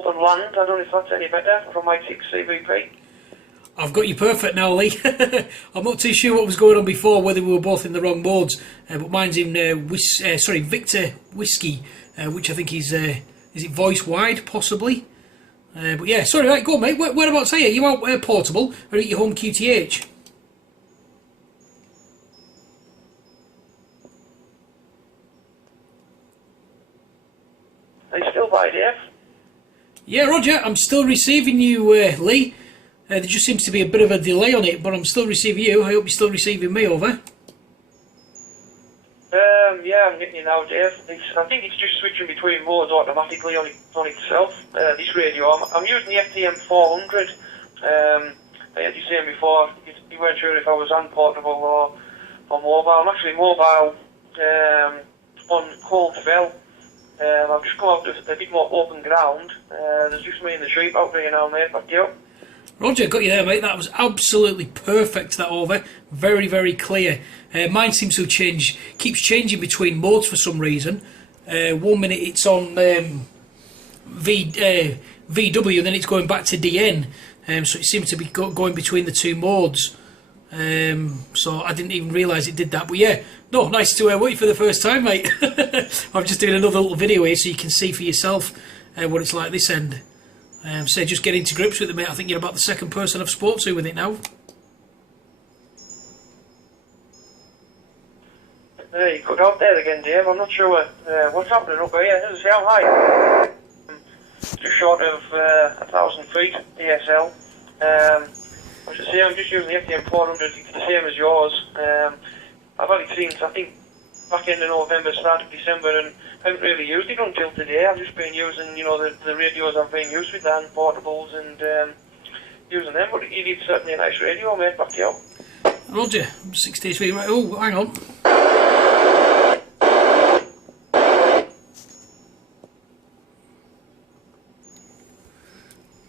open land. I don't know if that's any better from my m6CVP. I've got you perfect now, Lee. I'm not too sure what was going on before, whether we were both in the wrong modes, but mine's in Victor Whiskey, which I think is it voice wide, possibly? But yeah, sorry, right, go on, mate. Whereabouts are you? Are you out portable, or at your home QTH? Are you still by, Dave? Yeah, Roger, I'm still receiving you, Lee. There just seems to be a bit of a delay on it, but I'm still receiving you. I hope you're still receiving me, over. Yeah, I'm getting you now, Dave. I think it's just switching between modes automatically on itself, this radio. I'm using the FTM 400. As you saying before, you weren't sure if I was unportable or mobile. I'm actually mobile on Cold Fell. I've just come out to a bit more open ground. There's just me and the sheep out there now, mate. Back to you. Roger, got you there, mate. That was absolutely perfect, that over. Very, very clear. Mine seems to change, keeps changing between modes for some reason. 1 minute it's on VW, and then it's going back to DN. So it seems to be going between the two modes. So I didn't even realise it did that. But yeah, no, nice to wait for the first time, mate. I'm just doing another little video here so you can see for yourself what it's like this end. So just getting to grips with it, mate. I think you're about the second person I've spoke to with it now. You cut out there again, Dave. I'm not sure what's happening up here. As I say, I'm high. Just short of 1,000 feet DSL. As I say, I'm just using the FTM 400. It's the same as yours. I've had it since, I think, back end of November, start of December, and haven't really used it until today. I've just been using, you know, the radios I've been used with, and portables, and using them. But it is certainly a nice radio, mate. Back to you. Roger, 63. Right. Oh, hang on.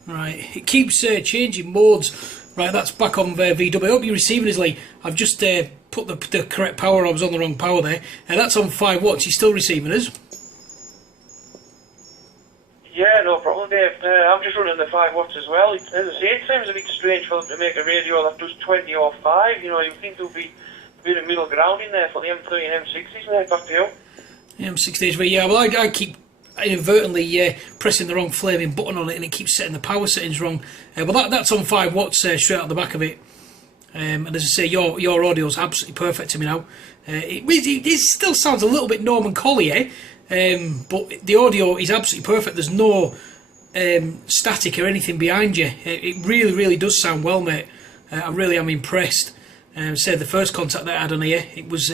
Right, it keeps changing modes. Right, that's back on VW. I hope you're receiving us, Lee. I've just put the correct power. I was on the wrong power there. That's on 5 watts. You're still receiving us? Yeah, no problem, Dave. I'm just running the 5 watts as well. As I say, it seems a bit strange for them to make a radio that does 20 or 5. You know, you think there would be a bit of middle ground in there for the M3 and M6s, mate. Back to you. M6 yeah, well, I keep inadvertently pressing the wrong flaming button on it, and it keeps setting the power settings wrong. Well, that's on 5 watts straight out the back of it. And as I say, your audio's absolutely perfect to me now. It still sounds a little bit Norman Collier, but the audio is absolutely perfect. There's no static or anything behind you. It really, really does sound well, mate. I really am impressed. Said the first contact that I had on here, it was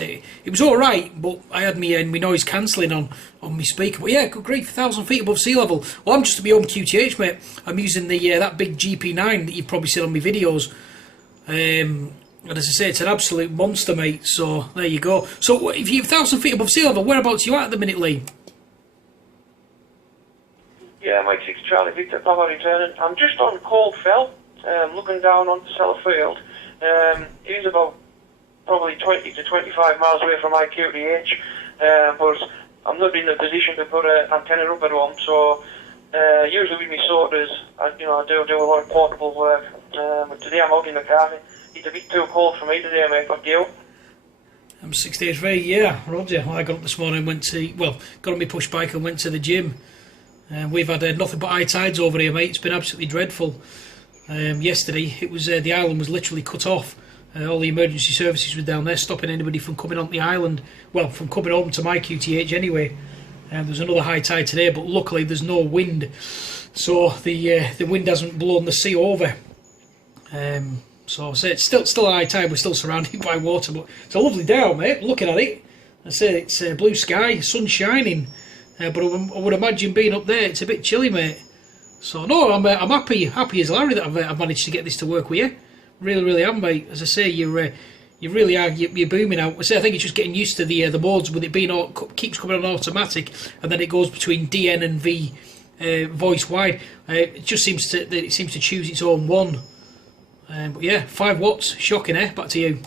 all right, but I had my noise cancelling on my speaker. But yeah, good grief, 1,000 feet above sea level. Well, I'm just at my home QTH, mate. I'm using the that big GP9 that you've probably seen on my videos. And as I say, it's an absolute monster, mate. So there you go. So if you're 1,000 feet above sea level, whereabouts are you at the minute, Lee? Yeah, Mike 6 Charlie Victor, Papa returning. I'm just on Cold Fell, looking down onto Sellafield. It is about probably 20 to 25 miles away from my QTH, but I'm not in a position to put an antenna up at home, so usually with my sorters, I do a lot of portable work, but today I'm out in the car. It's a bit too cold for me today, mate. What do you? I'm 63, yeah, Roger. I got up this morning, got on my push bike and went to the gym. We've had nothing but high tides over here, mate. It's been absolutely dreadful. Yesterday, it was the island was literally cut off. All the emergency services were down there, stopping anybody from coming on the island. Well, from coming home to my QTH anyway. There's another high tide today, but luckily there's no wind, so the wind hasn't blown the sea over. So I say it's still a high tide. We're still surrounded by water, but it's a lovely day out, mate. Looking at it, I say it's blue sky, sun shining. But I would imagine being up there, it's a bit chilly, mate. So no, I'm happy as Larry that I've managed to get this to work with you. Really, really am, mate. As I say, you really are. You're booming out. I think it's just getting used to the modes with it being keeps coming on automatic, and then it goes between DN and V voice wide. It just seems to choose its own one. But yeah, 5 watts, shocking, eh? Back to you.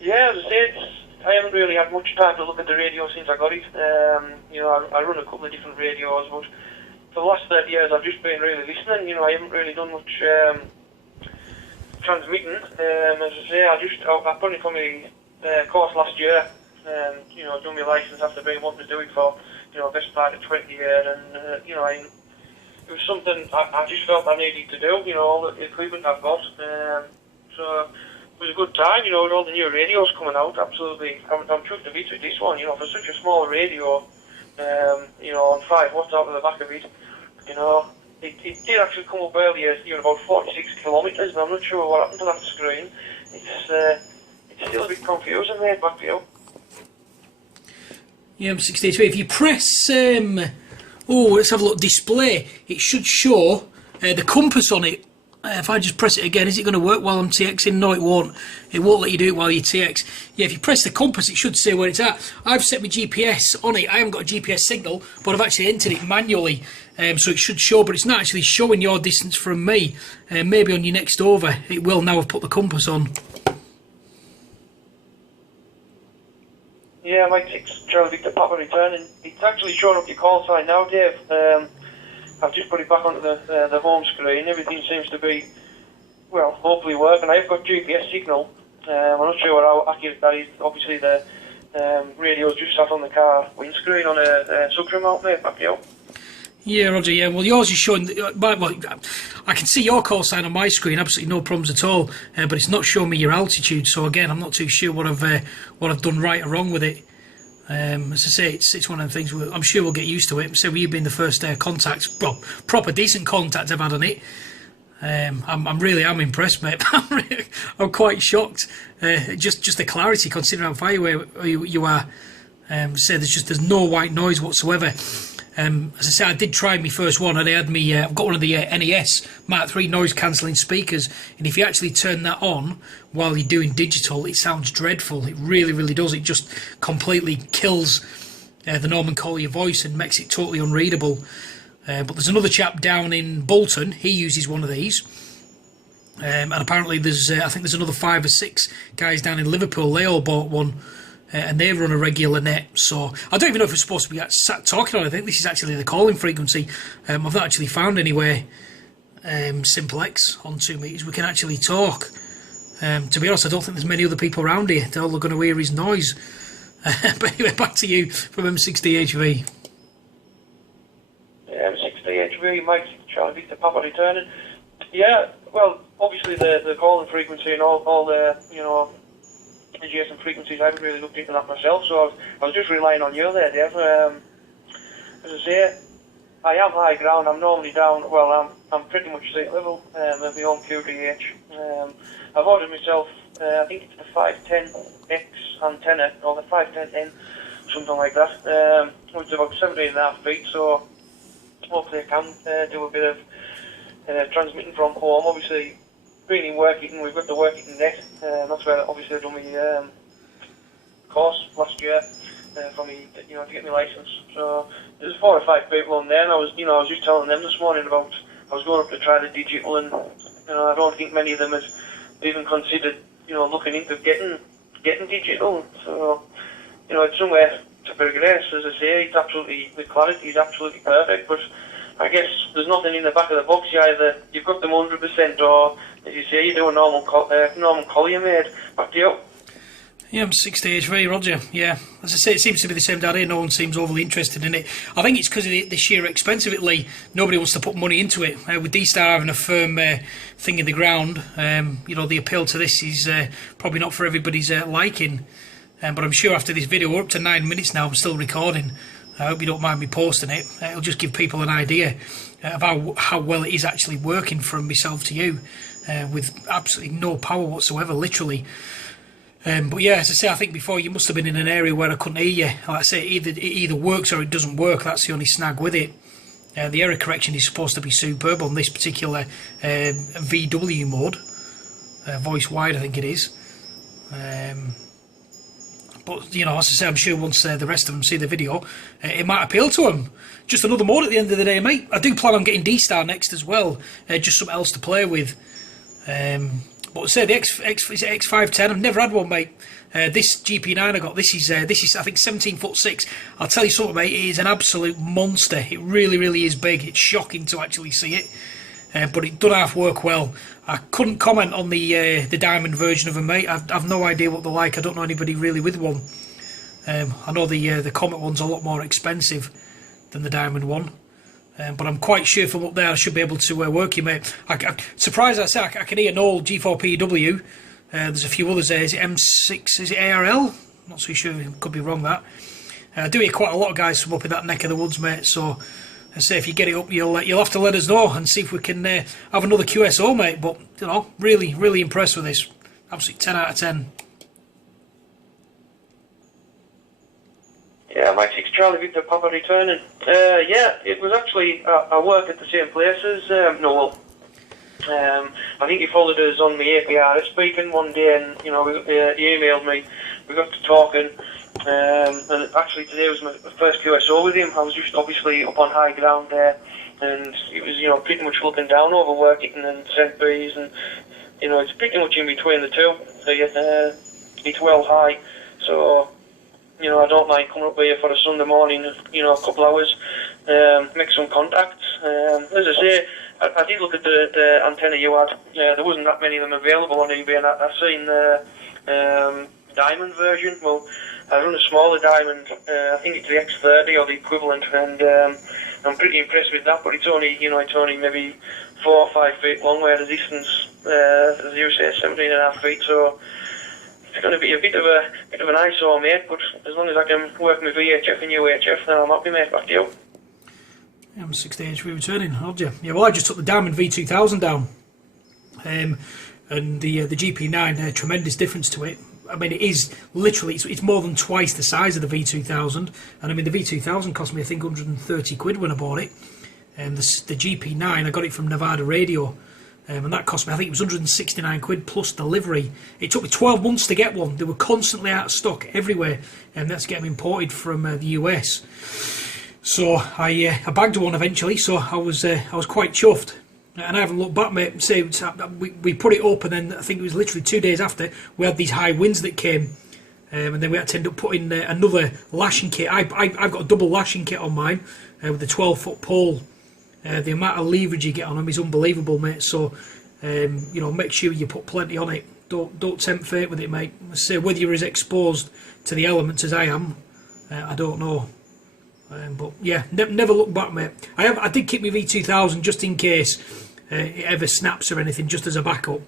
Yeah, as I say, I haven't really had much time to look at the radio since I got it. You know, I run a couple of different radios, but for the last 30 years I've just been really listening. You know, I haven't really done much transmitting. As I say, I put it for my course last year. You know, done my licence after being wanting to do it for, you know, best part of 20 years, and you know, it was something I just felt I needed to do. You know, all the equipment I've got. So it was a good time, you know, with all the new radios coming out. Absolutely, I'm chuffed to bits with this one. You know, for such a small radio, you know, on 5 watts out of the back of it, you know, it did actually come up earlier, you know, about 46 kilometres, and I'm not sure what happened to that screen. It's still a bit confusing, mate, back to you. Yeah, M6CVP. If you press, let's have a look, display, it should show the compass on it. If I just press it again, is it going to work while I'm TXing? No, it won't. It won't let you do it while you TX. Yeah, if you press the compass, it should say where it's at. I've set my GPS on it. I haven't got a GPS signal, but I've actually entered it manually. So it should show, but it's not actually showing your distance from me. Maybe on your next over, it will now have put the compass on. Yeah, Mike 6, Charlie Victor Papa returning. It's actually showing up your call sign now, Dave. I've just put it back onto the home screen. Everything seems to be, well, hopefully working. I've got GPS signal. I'm not sure how accurate that is. Obviously, the radio's just sat on the car windscreen on a suction mount, mate, back to you. Yeah, Roger, yeah. Well, yours is showing, well, I can see your call sign on my screen, absolutely no problems at all, but it's not showing me your altitude, so again, I'm not too sure what I've done right or wrong with it. As I say, it's one of the things I'm sure we'll get used to it. So with you being the first contact, well, proper decent contact I've had on it, I'm impressed, mate. I'm quite shocked. Just the clarity, considering how far you are. Say there's no white noise whatsoever. As I say, I did try my first one, and I had me. I've got one of the NES Mark III noise cancelling speakers, and if you actually turn that on while you're doing digital, it sounds dreadful. It really, really does. It just completely kills the Norman Collier voice and makes it totally unreadable. But there's another chap down in Bolton. He uses one of these, and apparently I think there's another 5 or 6 guys down in Liverpool. They all bought one. And they run a regular net, so I don't even know if we're supposed to be sat talking on it. I think this is actually the calling frequency. I've not actually found anywhere simplex on 2 meters we can actually talk. To be honest, I don't think there's many other people around here. They're all going to hear his noise. But anyway, back to you from M6CVP. M6CVP, Mike, Charlie Victor Papa returning. Yeah, well, obviously the calling frequency and all the, you know, adjacent frequencies, I haven't really looked into that myself, so I was just relying on you there, Dave. As I say, I am high ground. I'm normally down, well, I'm pretty much sea level at my own QDH. I've ordered myself, I think it's the 510X antenna, or the 510N, something like that, which is about 17.5 feet, so hopefully I can do a bit of transmitting from home. Obviously, being in Workington, we've got the Workington net. That's where obviously I've done my course last year for me, you know, to get my licence. So there's 4 or 5 people on there, and I was just telling them this morning about I was going up to try the digital, and you know, I don't think many of them had even considered, you know, looking into getting digital. So you know, it's somewhere to progress. As I say, it's absolutely, the clarity is absolutely perfect, but I guess there's nothing in the back of the box. You've got them 100%, or as you say, you do a normal Collier made. Back to you. Yeah, I'm M6CVP, Roger. Yeah, as I say, it seems to be the same down here. No one seems overly interested in it. I think it's because of the sheer expense of it, Lee. Nobody wants to put money into it. With D-Star having a firm thing in the ground, you know, the appeal to this is probably not for everybody's liking. But I'm sure after this video, we're up to 9 minutes now. I'm still recording. I hope you don't mind me posting it. It'll just give people an idea of how well it is actually working from myself to you, with absolutely no power whatsoever, literally. But yeah, as I say, I think before you must have been in an area where I couldn't hear you. Like I say, it either works or it doesn't work. That's the only snag with it. The error correction is supposed to be superb on this particular VW mode, voice wide I think it is. But you know, as I say, I'm sure once the rest of them see the video, it might appeal to them. Just another mode at the end of the day, mate. I do plan on getting D-Star next as well, just something else to play with. But say the X510, I've never had one, mate. This GP9 I got, this is I think 17'6". I'll tell you something, mate, it is an absolute monster. It really is big. It's shocking to actually see it, but it done half work well. I couldn't comment on the diamond version of them, mate. I've no idea what they're like. I don't know anybody really with one. I know the Comet one's a lot more expensive than the diamond one, but I'm quite sure from up there I should be able to work you, mate. Surprised I say I can hear an old G4PW. There's a few others there. Is it M6? Is it ARL? Not so sure. Could be wrong. That I do hear quite a lot of guys from up in that neck of the woods, mate. So I say if you get it up, you'll have to let us know and see if we can have another QSO, mate. But you know, really impressed with this. Absolutely 10 out of 10. Yeah, Mike 6 Charlie Victor Papa returning. Yeah, it was actually I work at the same place as Noel. I think he followed us on the APR speaking one day, and you know, he emailed me. We got to talking, and actually today was my first QSO with him. I was just obviously up on high ground there, and he was, you know, pretty much looking down over working and St. B's, and you know, it's pretty much in between the two. So it's well high, so you know, I don't mind coming up here for a Sunday morning, you know, a couple hours, make some contacts. As I say, I did look at the antenna you had. There wasn't that many of them available on eBay, and I've seen the diamond version. Well, I run a smaller diamond. I think it's the X30 or the equivalent, and I'm pretty impressed with that. But it's only, you know, it's only maybe 4 or 5 feet long, where the distance, as you say, 17.5 feet. So it's going to be a bit of an eyesore, mate. But as long as I can work with VHF and UHF, then I'm happy, mate. Back to you. M6 returning, aren't you? Yeah, well, I just took the Diamond V2000 down, and the GP9, tremendous difference to it. I mean, it is literally, it's more than twice the size of the V2000, and I mean, the V2000 cost me, I think, 130 quid when I bought it, and the GP9, I got it from Nevada Radio, and that cost me, I think it was 169 quid plus delivery. It took me 12 months to get one. They were constantly out of stock everywhere, and that's getting imported from the US. So I bagged one eventually, so I was quite chuffed, and I haven't looked back, mate. Say we put it up, and then I think it was literally 2 days after we had these high winds that came, and then we had to end up putting another lashing kit. I've got a double lashing kit on mine with a 12-foot pole. The amount of leverage you get on them is unbelievable, mate. So you know, make sure you put plenty on it. Don't tempt fate with it, mate. Say whether you're as exposed to the elements as I am, I don't know. But yeah, never look back, mate. I did keep my V2000 just in case it ever snaps or anything, just as a backup.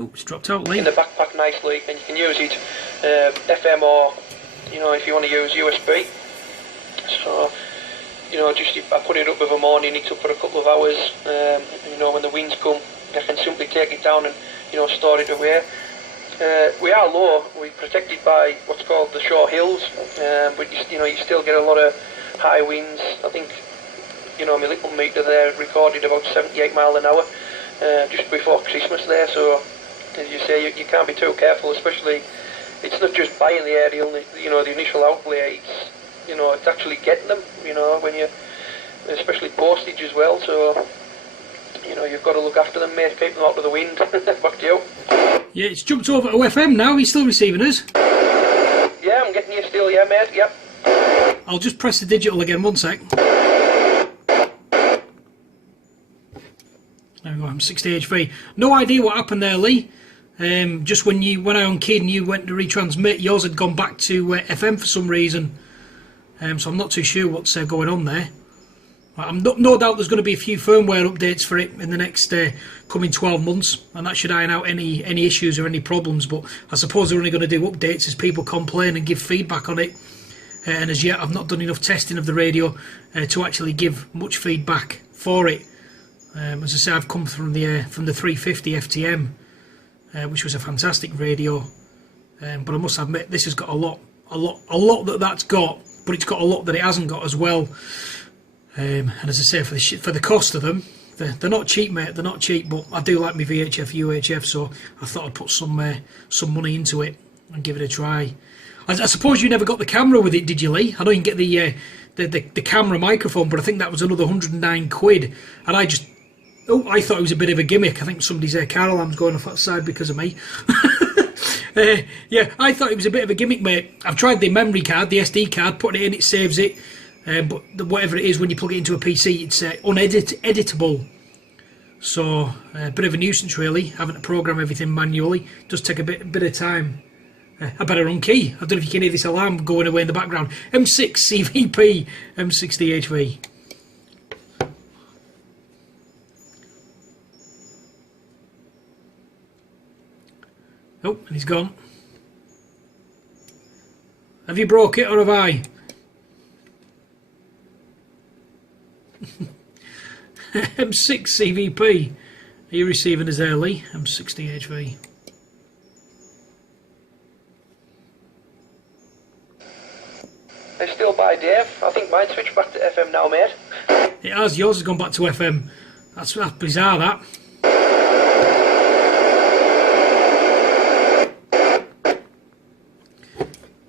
Oh, it's dropped out late. In the backpack nicely, and you can use it FM or, you know, if you want to use USB. So, you know, I put it up with a morning, it's up for a couple of hours, you know, when the winds come, I can simply take it down and, you know, store it away. We are low, we're protected by what's called the short hills, but you know, you still get a lot of high winds. I think, you know, my little meter there recorded about 78 miles an hour just before Christmas there, so as you say, you can't be too careful, especially, it's not just buying the aerial, you know, the initial outlay, it's, you know, it's actually getting them, you know, when you, especially postage as well, so, you know, you've got to look after them, mate, keep them out of the wind. Back to you. Yeah, it's jumped over to FM now, he's still receiving us. Yeah, I'm getting you still, yeah, mate, yep. I'll just press the digital again, 1 sec. There we go, I'm 60HV. No idea what happened there, Lee. Just when I unkeyed and you went to retransmit, yours had gone back to FM for some reason. So I'm not too sure what's going on there. I'm no doubt there's going to be a few firmware updates for it in the next coming 12 months, and that should iron out any issues or any problems. But I suppose they're only going to do updates as people complain and give feedback on it. And as yet, I've not done enough testing of the radio to actually give much feedback for it. As I say, I've come from the 350 FTM, which was a fantastic radio. But I must admit, this has got a lot that's got, but it's got a lot that it hasn't got as well. And as I say, for the cost of them, they're not cheap, mate. They're not cheap, but I do like my VHF UHF, so I thought I'd put some money into it and give it a try. I suppose you never got the camera with it, did you, Lee? I know you can get the camera microphone, but I think that was another £109, and I thought it was a bit of a gimmick. I think somebody's car alarm's going off outside because of me. Yeah, I thought it was a bit of a gimmick, mate. I've tried the memory card, the SD card, putting it in, it saves it. But whatever it is, when you plug it into a PC, it's uneditable. So a bit of a nuisance, really, having to program everything manually. It does take a bit of time. I better unkey. I don't know if you can hear this alarm going away in the background. M6CVP, M60HV. Oh, and he's gone. Have you broke it, or have I? M6CVP. Are you receiving us early? M60HV. They're still by Dave. I think mine switched back to FM now, mate. It has. Yours has gone back to FM. That's bizarre, that.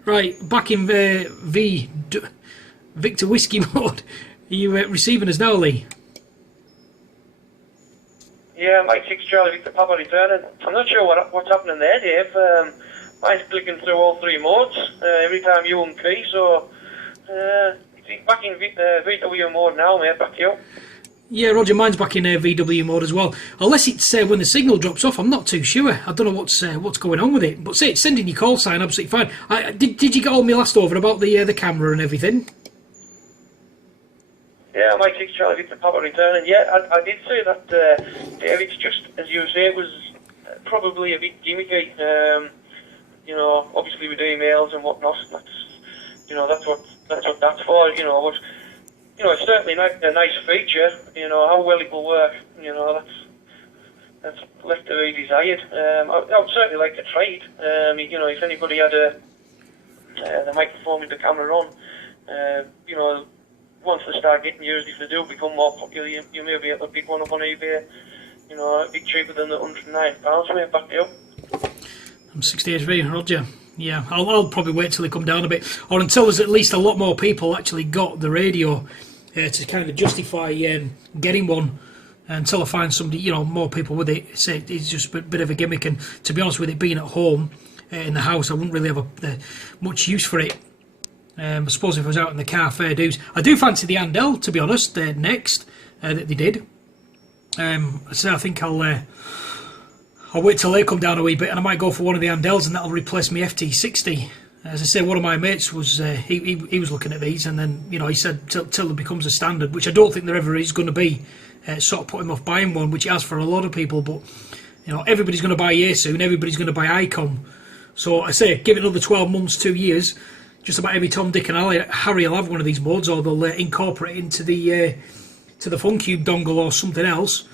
Right, back in Victor Whiskey mode. Are you receiving us now, Lee? Yeah, Mike 6 Charlie Victor Papa returning. I'm not sure what's happening there, Dave. Mine's clicking through all three modes every time you unkey, so it's back in VW mode now, mate. Back to you. Yeah, Roger, mine's back in VW mode as well. Unless it's when the signal drops off, I'm not too sure. I don't know what's going on with it. But say it's sending your call sign absolutely fine. Did you get all my last over about the camera and everything? Yeah, Mike 6 Charlie Victor Papa returning. Yeah, I did say that, Dave. It's just, as you say, it was probably a bit gimmicky. You know, obviously with emails and whatnot. That's what that's for. You know, but it's certainly a nice feature. You know, how well it will work. You know, that's left to be desired. I would certainly like to try it. You know, if anybody had the microphone with the camera on, you know, once they start getting used, if they do become more popular, you may be able to pick one up on eBay. You know, a bit cheaper than the £109. Mate, back to you. I'm 68V, Roger. Yeah, I'll probably wait till they come down a bit, or until there's at least a lot more people actually got the radio to kind of justify getting one. Until I find somebody, you know, more people with it. It's just a bit of a gimmick, and to be honest with it, being at home in the house, I wouldn't really have much use for it. I suppose if I was out in the car, fair dues. I do fancy the Andel, to be honest, next that they did. So I think I'll wait till they come down a wee bit, and I might go for one of the Andels, and that'll replace my FT60. As I say, one of my mates was he was looking at these, and then, you know, he said till it becomes a standard, which I don't think there ever is going to be. Sort of put him off buying one, which it has for a lot of people. But you know, everybody's going to buy Yaesu and everybody's going to buy Icom. So I say, give it another 12 months, 2 years. Just about every Tom, Dick, and Harry will have one of these modes, or they'll incorporate it into the FunCube dongle or something else.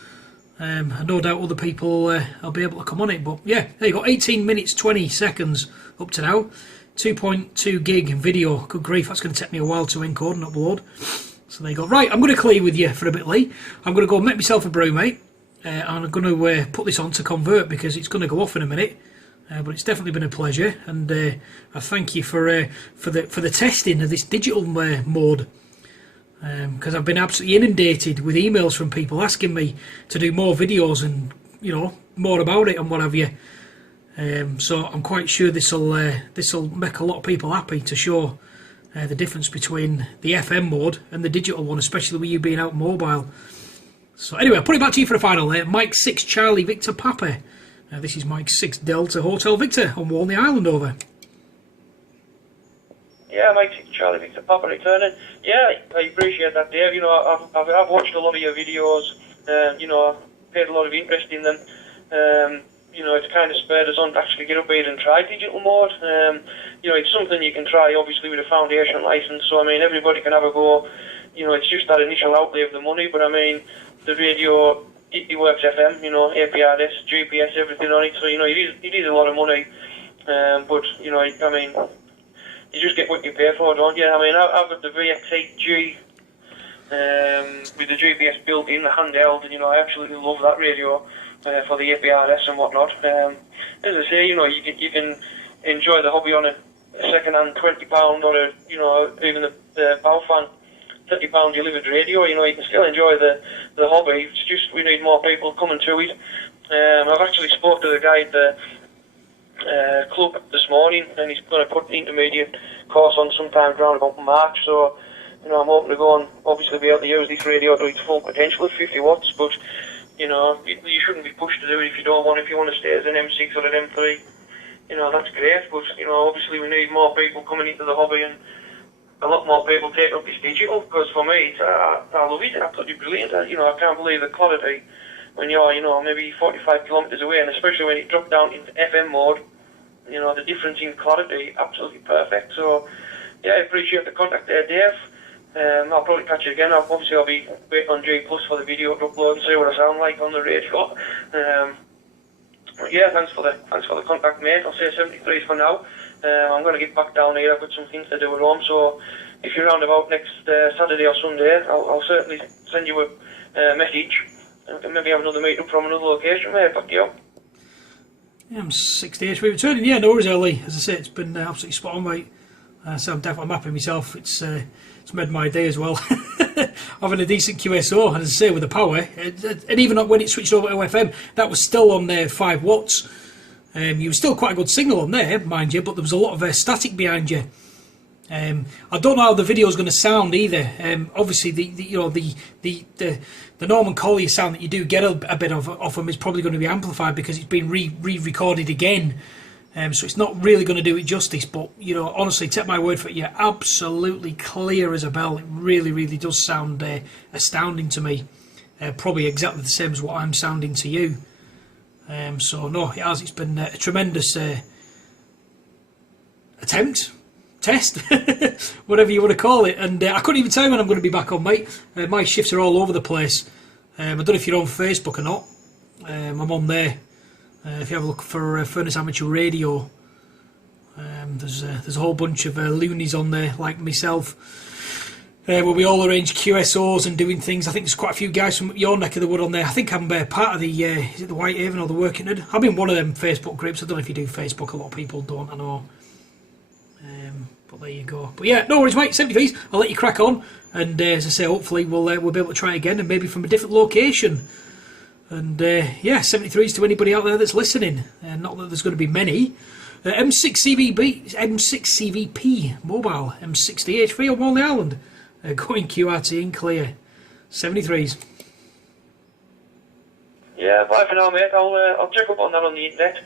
And no doubt other people will be able to come on it. But yeah, there you go, 18 minutes 20 seconds up to now. 2.2 gig video. Good grief, that's going to take me a while to encode and upload. So there you go. Right, I'm going to clear with you for a bit, Lee. I'm going to go make myself a brew, mate. And I'm going to put this on to convert, because it's going to go off in a minute. But it's definitely been a pleasure, and I thank you for the testing of this digital mode, because I've been absolutely inundated with emails from people asking me to do more videos and, you know, more about it and what have you. So I'm quite sure this'll make a lot of people happy to show the difference between the FM mode and the digital one, especially with you being out mobile. So anyway, I'll put it back to you for a final. Mike 6 Charlie Victor Papa. This is Mike 6 Delta Hotel Victor on Walney Island, over. Yeah, Mike 6 Charlie Victor Papa returning. Yeah, I appreciate that, Dave. You know, I've watched a lot of your videos. You know, paid a lot of interest in them. You know, it's kind of spurred us on to actually get up here and try digital mode. You know, it's something you can try, obviously, with a foundation license. So, I mean, everybody can have a go. You know, it's just that initial outlay of the money. But, I mean, the radio, it works FM, you know, APRS, GPS, everything on it. So, you know, it is a lot of money. But, you know, I mean, you just get what you pay for, don't you? I mean, I've got the VX8G with the GPS built in, the handheld, and I absolutely love that radio for the APRS and whatnot. As I say, you can enjoy the hobby on a second-hand £20 or even the Baofan £30 delivered radio. You can still enjoy the hobby. It's just we need more people coming to it. I've actually spoke to the guy at the club this morning, and he's going to put the intermediate course on sometime around about March. So I'm hoping to go and obviously be able to use this radio to its full potential at 50 watts. But you shouldn't be pushed to do it if you don't want. If you want to stay as an M6 or an M3, that's great. But obviously we need more people coming into the hobby and a lot more people taking up this digital. Because for me, I love it. It's absolutely brilliant. I can't believe the quality when you're maybe 45 kilometres away, and especially when you drop down into FM mode. The difference in clarity, absolutely perfect. So yeah, I appreciate the contact there, Dave. I'll probably catch you again. I'll be waiting on G Plus for the video to upload and see what I sound like on the radio. Yeah, thanks for the contact, mate. I'll say 73s for now. I'm going to get back down here. I've got some things to do at home, so if you're around about next Saturday or Sunday, I'll certainly send you a message and maybe have another meeting from another location, mate. Back to you. Yeah, I'm 68 returning. Yeah, no worries, Ellie. As I say, it's been absolutely spot on, mate. So I'm happy myself. It's made my day as well. Having a decent QSO, and as I say, with the power, and even when it switched over to FM, that was still on 5 watts. You was still quite a good signal on there, mind you, but there was a lot of static behind you. I don't know how the video is going to sound either. Obviously, the Norman Collier sound that you do get a bit of off them is probably going to be amplified because it's been re-recorded again. So it's not really going to do it justice. But honestly, take my word for it, you're absolutely clear as a bell. It really, really does sound astounding to me. Probably exactly the same as what I'm sounding to you. So no, it has. It's been a tremendous attempt. Test, whatever you want to call it, and I couldn't even tell you when I'm going to be back on, mate. My shifts are all over the place. I don't know if you're on Facebook or not. I'm on there. If you have a look for Furnace Amateur Radio, there's a whole bunch of loonies on there like myself, where we all arrange QSOs and doing things. I think there's quite a few guys from your neck of the wood on there. I think I'm part of the is it the Whitehaven or the Working Hood? I'm in one of them Facebook groups. I don't know if you do Facebook. A lot of people don't. I know. But there you go. But yeah, no worries, mate. 73s. I'll let you crack on, and as I say, hopefully we'll be able to try again, and maybe from a different location. And yeah, 73s to anybody out there that's listening. Not that there's going to be many. M6CVP mobile, M60H3 on Walney Island, going QRT and clear. 73s. Yeah, bye for now, mate. I'll check up on that on the internet.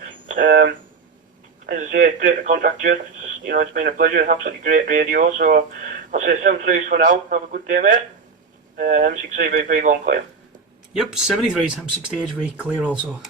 As I say, it's great to contact you. It's been a pleasure. It's absolutely great radio. So I'll say 73s for now. Have a good day, mate. M6CVP going clear. Yep, 73s. M60HV clear also.